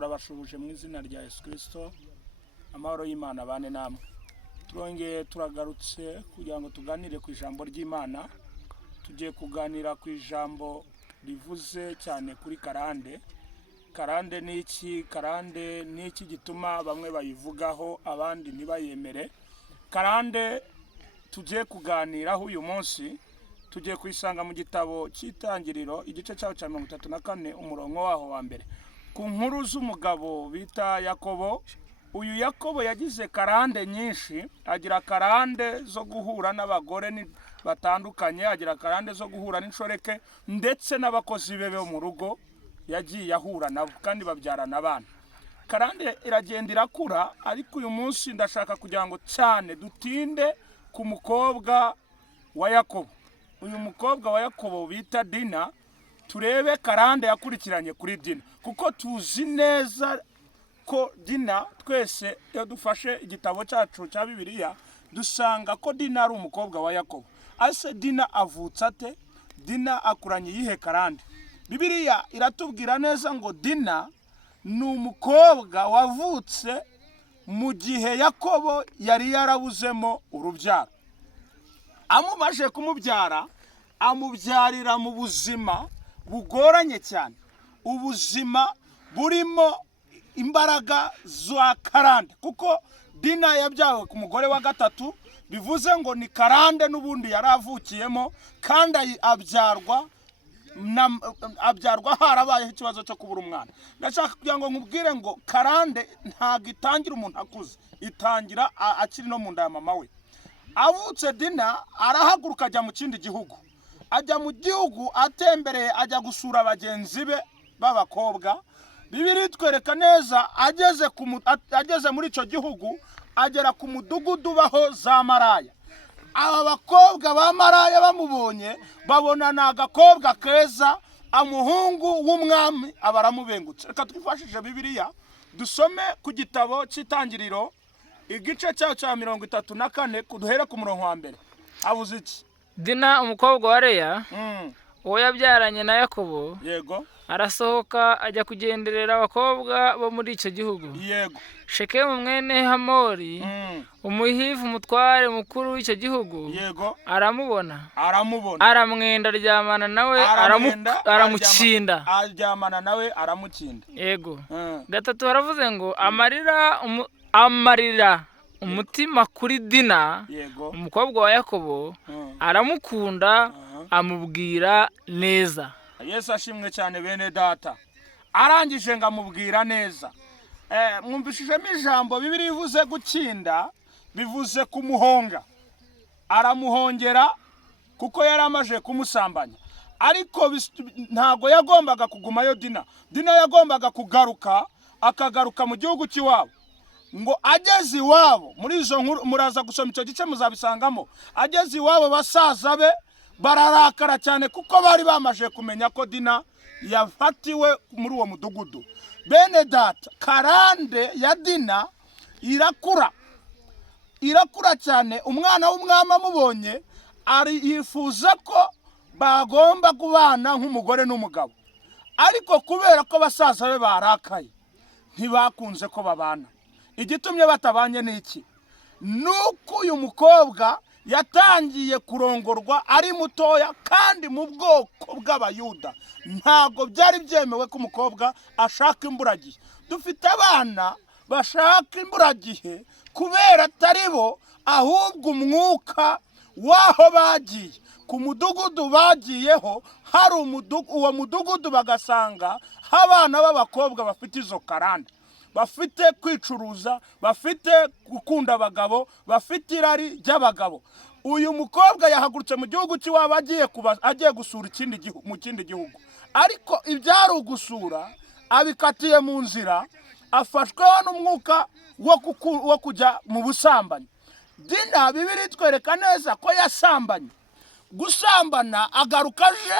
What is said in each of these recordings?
turabashubuje mu izina rya Yesu Kristo, amahoro y'Imana bane namwe. Turongeye turagarutse kugira ngo tuganire ku ijambo ry'Imana. Tugiye kuganira ku ijambo rivuze cyane kuri karande. Karande ni iki? Karande ni iki gituma bamwe bayivugaho abandi ntibayemere? Karande tugiye kuganiraho uyu munsi, tugiye kuyisanga mu gitabo cy'Itangiriro igice cyaho cya 34 umurongo waho wa mbere. Ku nkuru z'umugabo bita Yakobo. Uyu Yakobo yagize karande nyinshi, agira karande zo guhura n'abagore batandukanye, agira karande zo guhura n'inshoreke ndetse n'abakozi be bo mu rugo yagiye ahura nabo kandi babyarana abana. Karande iragenda irakura, ariko uyu munsi ndashaka kugira ngo cyane dutinde ku mukobwa wa Yakobo. Uyu mukobwa wa Yakobo bita Dina, turebe karande yakurikiranye kuri Dina, kuko tuzi neza ko Dina, twese iyo dufashe igitabo cyacu cya Bibiliya dusanga ko Dina ari umukobwa wa Yakobo. Ase Dina avutse ate? Dina akuranye yihe karande? Bibiliya iratubwira neza ngo Dina ni umukobwa wavutse mu gihe Yakobo yari yarabuzemo urubyaro. Amumaje kumubyara, amubyarira mu buzima bugoranye cyane, ubuzima burimo imbaraga za karande, kuko Dina yabyawe ku mugore wa gatatu, bivuze ngo ni karande n'ubundi yaravukiyemo, kandi abyarwa harabayeho ikibazo cyo kubura umwana. Ndashaka kugira ngo nkubwire ngo karande ntabwo itangira umuntu akuze, itangira akiri no mu nda ya mama we. Avutse Dina arahaguruka ajya mu kindi gihugu, ajya mu gihugu atembereye, ajya gusura bagenzi be b'abakobwa. Bibiri twereka neza ageze muri icyo gihugu, agera ku mudugudu baho za maraya. Aba bakobwa ba maraya bamubonye, babona ni agakobwa keza, umuhungu w'umwami abaramubengutse. Reka twifashishije Bibiliya dusome ku gitabo cy'Itangiriro igice cyaho cya 34 kuduhere ku murongo wa mbere. Avuze iki? Dina umukobwa wa Leya, uwo yabyaranye na Yakobo, Yego. arasohoka ajya kugenderera abakobwa bo muri icyo gihugu. Yego. Shekemu mwene Hamori, umuhivu umutware mukuru w'icyo gihugu, Yego. aramubona, aramwenda, aryamana nawe, aramukinda. Aryamana nawe aramukinda. Yego. Gatatu haravuze ngo amarira umutima kuri Dina, Yego. umukobwa wa Yakobo, aramukunda, amubwira neza. Yesu ashimwe cyane bene data. Arangije ngamubwira neza. Mwumvishijemo ijambo Bibiliya ivuze gukinda, bivuze kumuhonga. Aramuhongera kuko yari amaje kumusambanya. Ariko ntago yagombaga kugumayo Dina. Dina yagombaga kugaruka, akagaruka mu gihugu cy'iwabo. Ngo ageze iwabo, muri izo nkuru muraza gusoma icyo gice muzabisangamo, ageze iwabo basaza be bararakara cyane, kuko bari bamaje kumenya ko Dina yafatiwe muri uwo mudugudu. Bene data, karande ya Dina irakura cyane. Umwana w'umwami amubonye yifuza ko bagomba kubana nk'umugore n'umugabo, ariko kubera ko basaza be barakaye ntibakunze ko babana. Igitumye batabanye n'iki? Nuko uyu mukobwa yatangiye kurongorwa ari mutoya, kandi mu bwoko bw'Abayuda ntabwo byari byemewe ko umukobwa ashaka imburagihe. Dufite abana bashaka imburagihe kubera atari bo, ahubwo umwuka waho bagiye, ku mudugudu bagiyeho, hari uwo mudugudu bagasanga abana b'abakobwa bafite izo karande, bafite kwicuruza, bafite gukunda abagabo, bafite irari ry'abagabo. Uyu mukobwa yahagurutse mu gihugu cy'iwabo agiye gusura mu kindi gihugu, ariko ibyari ugusura abikatiye mu nzira, afashweho n'umwuka wo kujya mu busambanyi. Dina, Bibiliya itwereka neza ko yasambanye. Gusambana, agaruka aje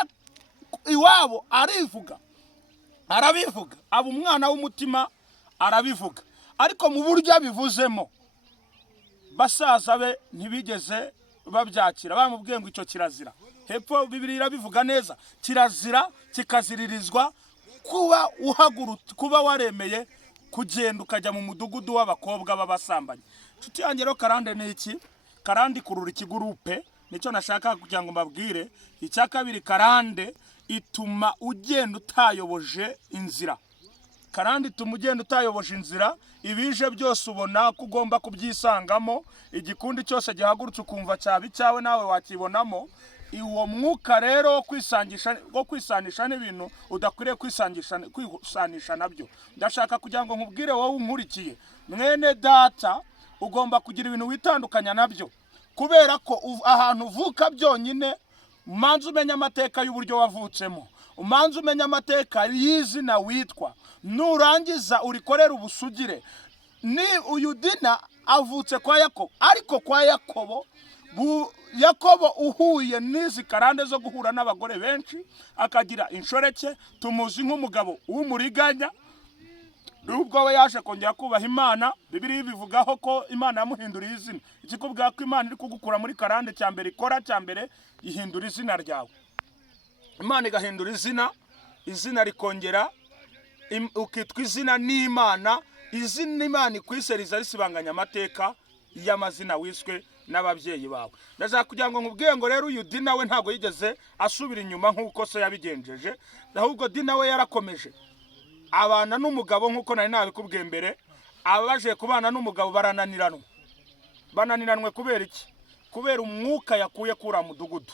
iwabo arabivuga, aba umwana w'umutima arabivuga, ariko mu buryo abivuzemo basaza be ntibigeze babyakira. Bamubwiye ngo icyo kirazira. Hepfo Bibiliya irabivuga neza, kirazira kikaziririzwa kuba waremeye kugenda ukajya mu mudugudu w'abakobwa b'abasambanyi. Nshuti yanjye rero karande ni iki? Karande ikurura ikigurupe, nicyo nashaka kugira ngo mbabwire. Icya kabiri, karande ituma ugenda utayoboje inzira. Karande ituma ugenda utayoboje inzira, ibije byose ubona ko ugomba kubyisangamo, igikundi cyose gihagurutse ukumva cyaba icyawe nawe wakibonamo. Uwo mwuka rero wo kwisanisha n'ibintu udakwiriye kwisanisha nabyo. Ndashaka kugira ngo nkubwire wowe unkurikiye, mwene data, ugomba kugira ibintu witandukanya nabyo, kubera ko ahantu uvuka byonyine umanza umenya amateka y'uburyo wavutsemo, umanza umenya amateka y'izina witwa, nurangiza urikorera ubusugire. Ni uyu Dina avutse kwa Yakobo, ariko kwa Yakobo uhuye n'izi karande zo guhura n'abagore benshi, akagira inshoreke, tumuzi nk'umugabo w'umuriganya. Nubwo we yaje kongera kubaha Imana, Bibiliya bivugaho ko Imana yamuhinduriye izina. Ikikubwira ko Imana iri kugukura muri karande, cya mbere ikora, cya mbere ihindura izina ryawe. Imana igahindura izina rikongera ukitwa izina n'Imana. Izina Imana ikwiseriza risibanganya amateka y'amazina wiswe n'ababyeyi bawe. Ndashaka kugira ngo nkubwiye ngo rero uyu Dina we ntago yigeze asubira inyuma nk'uko se yabigenjeje, ahubwo Dina we yarakomeje abana n'umugabo nk'uko nari nabikubwiye mbere. Abaje kubana n'umugabo bananiranwe kubera iki? Kubera umwuka yakuye kura mudugudu.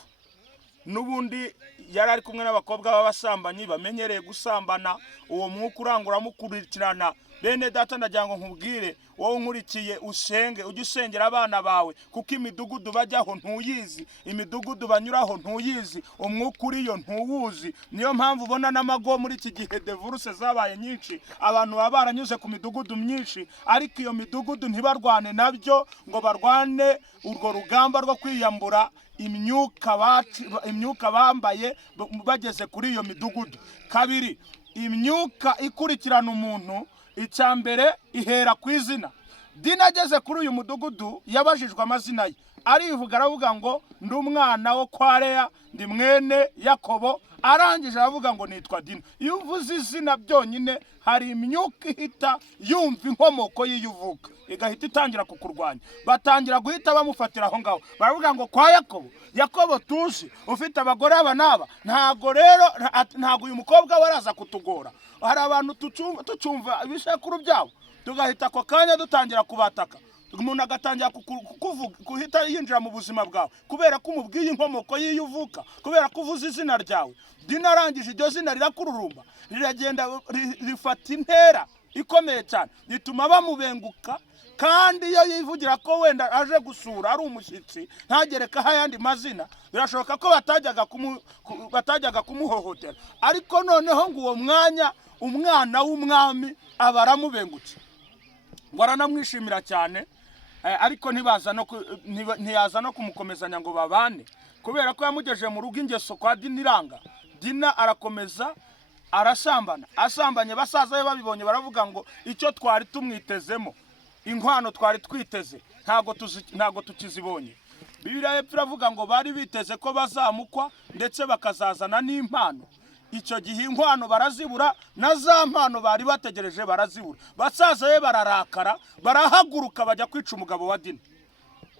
Nubundi yari ari kumwe n'abakobwa b'abasambanyi bamenyereye gusambana. Uwo mwuka urangura mukurikirana. Bene data, ndagira ngo nkubwire wowe unkurikiye, usenge, ujye usengera abana bawe, kuko imidugudu bajyaho ntuyizi, imidugudu banyuraho ntuyizi, umwuka uriyo ntuwuzi. Niyo mpamvu ubona n'amago muri iki gihe divorce zabaye nyinshi, abantu baba baranyuze ku midugudu myinshi, ariko iyo midugudu ntibarwane nabyo ngo barwane urwo rugamba rwo kwiyambura imyuka bambaye bageze kuri iyo midugudu. Kabiri, imyuka ikurikirana umuntu, icya mbere ihera ku izina. Dina ageze kuri uyu mudugudu yabajijwe amazina ye, arivuga aravuga ngo ndi umwana wo kwa Leya, ndi mwene Yakobo. Arangije aravuga ngo nitwa Dina. Iyo uvuze izina byonyine hari imyuka ihita yumva inkomoko y'iyuvuka, igahita itangira kukurwanya. Batangira guhita bamufatira aho ngaho, baravuga ngo kwa Yakobo tuzi ufite abagore aba naba. Ntago uyu mukobwa waraza kutugora. Hari abantu tucumva ibishekuru byabo, tugahita ako kanya dutangira kubataka. Umuntu agatangira kuhita yinjira mu buzima bwawe kubera ko umubwiye inkomoko y'iyuvuka, kubera ko uvuze izina ryawe. Dina arangije iryo zina rirakururumba, riragenda rifata intera ikomeye cyane, bituma bamubenguka. Kandi iyo yivugira ko wenda aje gusura ari umushyitsi, ntagerekaho ayandi mazina, birashoboka ko batajyaga kumuhohotera. Ariko noneho ngo uwo mwanya umwana w'umwami aba aramubengutse, ngo aranamwishimira cyane. Ariko ntiyaza no kumukomezanya ngo babane, kubera ko yamugejeje mu rugo ingeso kwa Dina iranga. Dina arakomeza arasambana. Asambanye basaza be babibonye baravuga ngo icyo twari tumwitezemo, inkwano twari twiteze, ntago tukizibonye. Bibiliya y'epfo iravuga ngo bari biteze ko bazamukwa ndetse bakazazana n'impano. Icyo gihe inkwano barazibura, na za mpano bari bategereje barazibura. Basaza be bararakara, barahaguruka bajya kwica umugabo wa Dina.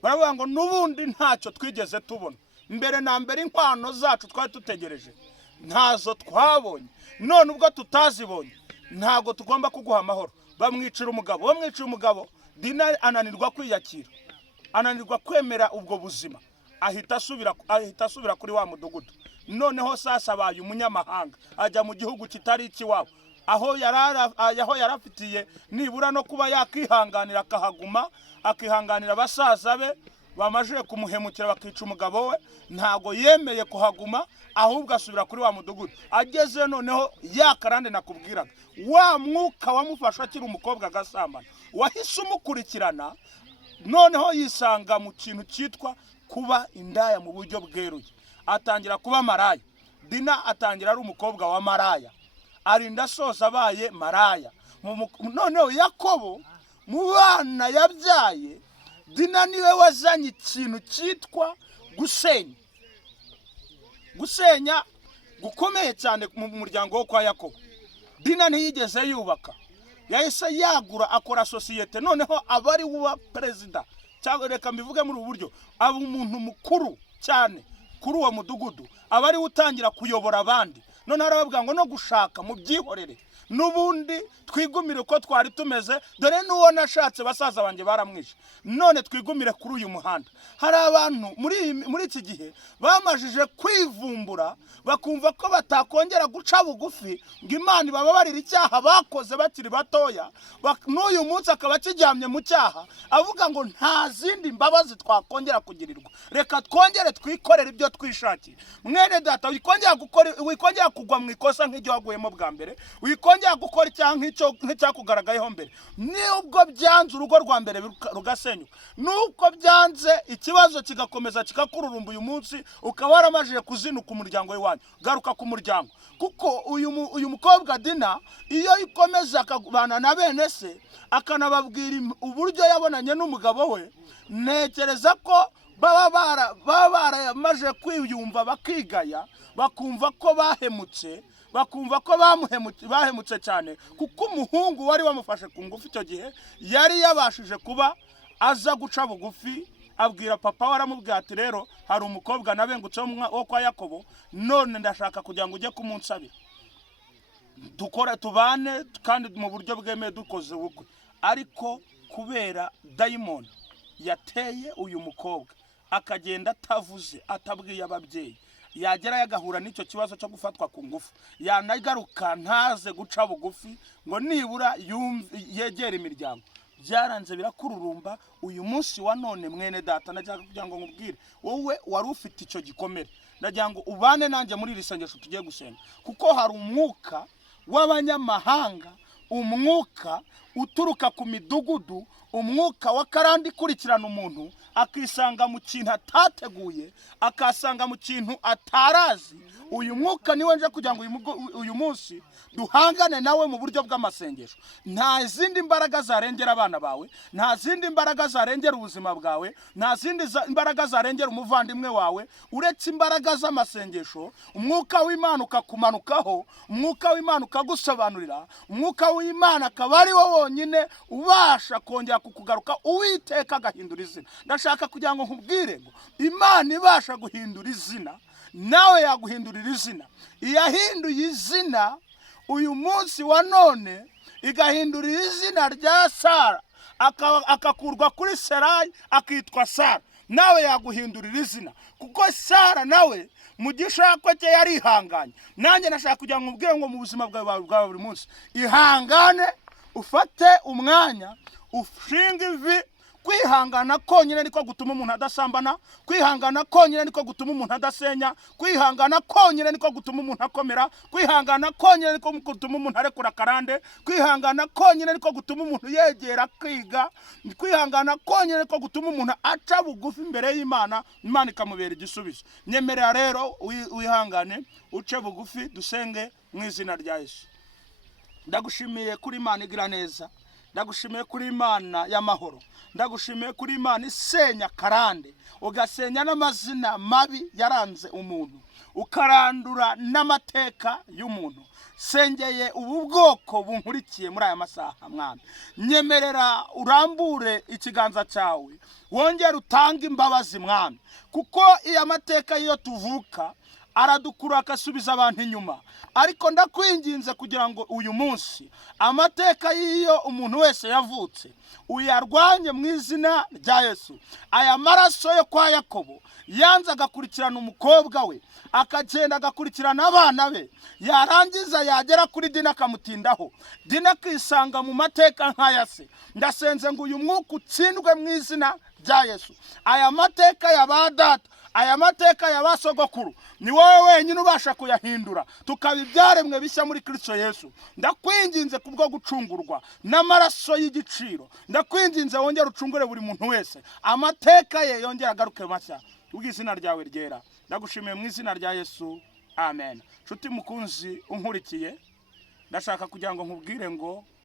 Baravuga ngo nubundi ntacyo twigeze tubona, mbere na mbere inkwano zacu twari tutegereje ntazo twabonye, none ubwo tutazibonye ntago tugomba kuguha amahoro. Bamwicira umugabo. Dina ananirwa kwiyakira, ananirwa kwemera ubwo buzima, ahita asubira kuri wa mudugudu. Noneho sasa abaye umunyamahanga, ajya mu gihugu kitari ikiwabo, aho yarafitiye nibura no kuba yakihanganira akahaguma, akihanganira abasaza be bamajije kumuhemukira bakica umugabo we. Ntago yemeye kuhaguma, ahubwo asubira kuri wa mudugudu. Ageze noneho yakarande nakubwiraga, wa mwuka wamufasha akiri umukobwa agasambana wahise umukurikirana. Noneho yisanga mu kintu cyitwa kuba indaya mu buryo bweruye, atangira kuba maraya. Dina atangira ari umukobwa wa maraya, arinda asoza abaye maraya. Noneho Yakobo mu bana yabyaye, Dina niwe wazanye ikintu cyitwa gusenya gukomeye cyane mu muryango wo kwa Yakobo. Dina ntiyigeze yubaka, yahise yagura akora sosiyete, noneho abari uba perezida cyangwa reka mbivuge muri ubu buryo, aba umuntu mukuru cyane kuri uwo mudugudu, abari utangira kuyobora abandi. None aravuga ngo no gushaka mu byihorere, n'ubundi twigumire uko twari tumeze, dore n'uwo nashatse basaza banjye baramwishe, none twigumire kuri uyu muhanda. Hari abantu muri iki gihe bamajije kwivumbura, bakumva ko batakongera guca bugufi ngo Imana ibababarire icyaha bakoze bakiri batoya, n'uyu munsi akaba akiryamye mu cyaha avuga ngo nta zindi mbabazi twakongera kugirirwa, reka twongere twikorere ibyo twishakiye. Mwene data, wikongera kugwa mu ikosa nk'iryo waguyemo bwa mbere, wikongera gukora icyaha nk'icyakugaragayeho mbere. Nubwo byanze urugo rwa mbere rugasenyuka, nuko byanze ikibazo kigakomeza kikakururumba, uyu munsi ukaba waramajije kuzinuka umuryango w'iwanyu, garuka ku muryango. Kuko uyu mukobwa Dina iyo ikomeza akabana na bene se akanababwira uburyo yabonanye n'umugabo we, ntekereza ko baba baramaje kwiyumva bakigaya, bakumva ko bahemutse, bakumva ko bahemutse cyane, kuko umuhungu wari wamufashe ku ngufu icyo gihe yari yabashije kuba aza guca bugufi, abwira papa waramubwira ati rero hari umukobwa nabengutse wo kwa Yakobo, none ndashaka kugira ngo ujye kumunsabira dukora tubane kandi mu buryo bwemeye dukoze ubukwe. Ariko kubera dayimoni yateye uyu mukobwa akagenda atavuze, atabwiye ababyeyi, yagera yagahura n'icyo kibazo cyo gufatwa ku ngufu, yanagaruka ntaze guca bugufi ngo nibura yegera imiryango, byaranze birakururumba. Uyu munsi wa none mwene data, najyaga kugira ngo nkubwire wowe wari ufite icyo gikomere, ndagira ngo ubane nanjye muri iri sengesho tugiye gusenga, kuko hari umwuka w'abanyamahanga, umwuka uturuka ku midugudu, umwuka wa karandi kurikirana umuntu akisanga mu kintu atateguye, akasanga mu kintu atarazi. Uyu mwuka niwe nje kugira ngo uyu munsi duhangane nawe mu buryo bw'amasengesho. Nta zindi mbaraga zarengera abana bawe, nta zindi mbaraga zarengera ubuzima bwawe, nta zindi mbaraga zarengera umuvandimwe wawe uretse imbaraga z'amasengesho. Umwuka w'Imana ukakumanukaho, umwuka w'Imana ukagusobanurira, umwuka w'Imana akaba ari wo wonyine ubasha kongera kukugaruka, Uwiteka agahindura izina. Ndashaka kugira ngo nkubwire ngo Imana ibasha guhindura izina, nawe yaguhindurira izina. Iyahinduye izina uyu munsi wa none, igahindurira izina rya Sara, akakurwa kuri Serayi akitwa Sara, nawe yaguhindurira izina, kuko Sara nawe mu gishako cye yarihanganye. Nanjye nashaka kugira ngo nkubwire ngo mu buzima bwawe bwa buri munsi ihangane, ufate umwanya, ushinga ivi. Kwihangana konyine niko gutuma umuntu adasambana, kwihangana konyine niko gutuma umuntu adasenya, kwihangana konyine niko gutuma umuntu akomera, kwihangana konyine niko gutuma umuntu arekura karande, kwihangana konyine niko gutuma umuntu yegera kwiga, kwihangana konyine niko gutuma umuntu aca bugufi imbere y'Imana, Imana ikamubera igisubizo. Nyemerera rero wihangane, uce bugufi, dusenge mu izina rya Yesu. Ndagushimiye kuri Imana igira neza, ndagushimiye kuri Imana y'amahoro, ndagushimiye kuri Imana isenya karande, ugasenya n'amazina mabi yaranze umuntu, ukarandura n'amateka y'umuntu. Sengeye ubu bwoko bunkurikiye muri aya masaha, Mwana, nyemerera urambure ikiganza cyawe, wongere utange imbabazi, Mwana, kuko iyo amateka iyo tuvuka aradukura akasubiza abantu inyuma. Ariko ndakwinginze kugira ngo uyu munsi amateka y'iyo umuntu wese yavutse uyarwanye mu izina rya Yesu. Aya maraso yo kwa Yakobo yanze agakurikirana umukobwa we, akagenda agakurikirana abana be, yarangiza yagera kuri Dina akamutindaho, Dina akisanga mu mateka nk'aya se. Ndasenze ngo uyu mwuka utsindwe mu izina rya Yesu. Aya mateka y'abadata, aya mateka y'abasogokuru ni wowe wenyine ubasha kuyahindura, tukaba ibyaremwe bishya muri Kristo Yesu. Ndakwinginze kubwo gucungurwa n'amaraso y'igiciro, ndakwinginze wongere ucungure buri muntu wese, amateka ye yongere agaruke mashya, ubw'izina ryawe ryera. Ndagushimiye mu izina rya Yesu, amen. Nshuti mukunzi unkurikiye, ndashaka kugira ngo nkubwire ngo